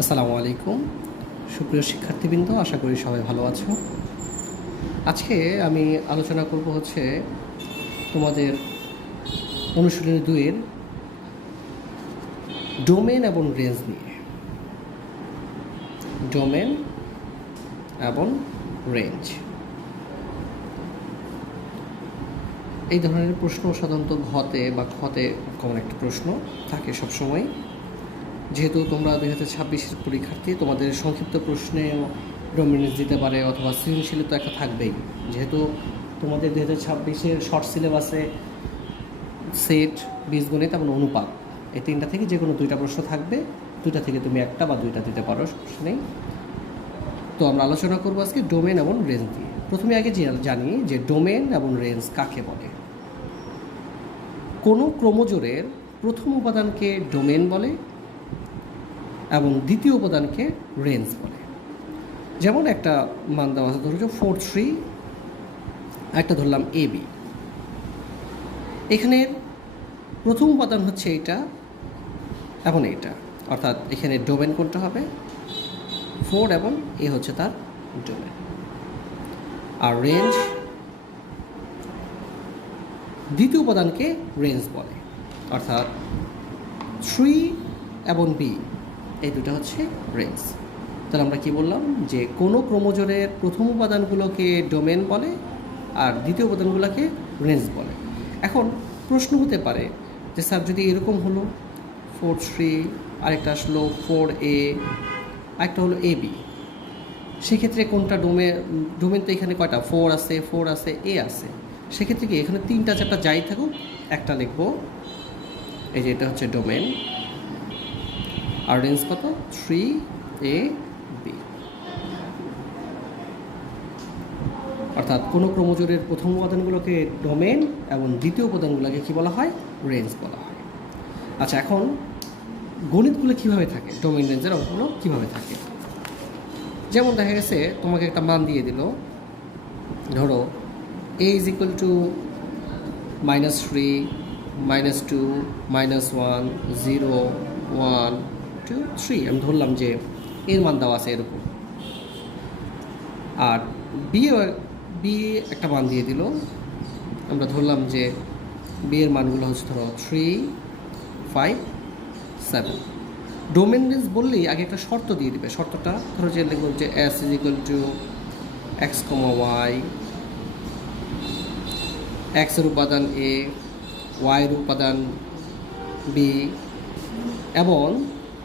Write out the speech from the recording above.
আসসালামু আলাইকুম সুপ্রিয় শিক্ষার্থীবৃন্দ, আশা করি সবাই ভালো আছো। আজকে আমি আলোচনা করব হচ্ছে তোমাদের অনুশীলনী 2-এর ডোমেন এবং রেঞ্জ নিয়ে। ডোমেন এবং রেঞ্জ এই ধরনের প্রশ্ন সাধারণত ঘতে বা খতে কমন একটা প্রশ্ন থাকে সবসময়। যেহেতু তোমরা 2026-এর পরীক্ষার্থী, তোমাদের সংক্ষিপ্ত প্রশ্নে ডোমিনেন্স দিতে পারে অথবা সৃজনশীল তো একটা থাকবেই। যেহেতু তোমাদের 2026-এর শর্ট সিলেবাসে সেট, বীজগণিত এবং অনুপাত এই তিনটা থেকে যে কোনো দুইটা প্রশ্ন থাকবে। দুইটা থেকে তুমি একটা বা দুইটা দিতে পারো, সমস্যা নেই। তো আমরা আলোচনা করবো আজকে ডোমেন এবং রেঞ্জ দিয়ে। প্রথমে আগে জানি যে ডোমেন এবং রেঞ্জ কাকে বলে। কোনো ক্রোমোজোরের প্রথম উপাদানকে ডোমেন বলে এবং দ্বিতীয় উপাদানকে রেঞ্জ বলে। যেমন একটা মান দেওয়া আছে, ধরো 4-3, একটা ধরলাম AB। এখানে প্রথম উপাদান হচ্ছে এইটা এবং এইটা, অর্থাৎ এখানে ডোমেন কোনটা হবে 4 এবং এ হচ্ছে তার ডোমেন। আর রেঞ্জ দ্বিতীয় উপাদানকে রেঞ্জ বলে, অর্থাৎ 3 এবং B এই দুটো হচ্ছে রেঞ্জ। তাহলে আমরা কি বললাম যে কোনো ক্রোমোজোরের প্রথম উপাদানগুলোকে ডোমেন বলে আর দ্বিতীয় উপাদানগুলোকে রেঞ্জ বলে। এখন প্রশ্ন হতে পারে যে স্যার যদি এরকম হলো 4-3, আরেকটা আসলো 4A, আরেকটা হলো AB, সেক্ষেত্রে কোনটা ডোমেন? ডোমেন তো এখানে কয়টা, 4 আছে, A আছে। সেক্ষেত্রে কি এখানে 3-4টা যাই থাকুক, একটা লিখবো এই যে এটা হচ্ছে ডোমেন, আর রেঞ্জ কত 3AB। অর্থাৎ কোনো ক্রোমোজোরের প্রথম উপাদানগুলোকে ডোমেন এবং দ্বিতীয় উপাদানগুলোকে কী বলা হয়? রেঞ্জ বলা হয়। আচ্ছা, এখন গণিতগুলো কীভাবে থাকে, ডোমেন রেঞ্জের অঙ্কগুলো কীভাবে থাকে? যেমন দেখা গেছে তোমাকে একটা মান দিয়ে দিল, ধরো A = -3, -2, -1, 0, 1, 2, 3। আমি ধরলাম যে এর মান দেওয়া আছে এরকম। আর বি একটা মান দিয়ে দিল, আমরা ধরলাম যে বি এর মানগুলো হচ্ছে ধরো 3, 5, 7। ডোমেন রেঞ্জ বললেই আগে একটা শর্ত দিয়ে দিবে। শর্তটা ধরো যে লিখব যে S = x, y, x এর উপাদান A, y এর উপাদান B এবং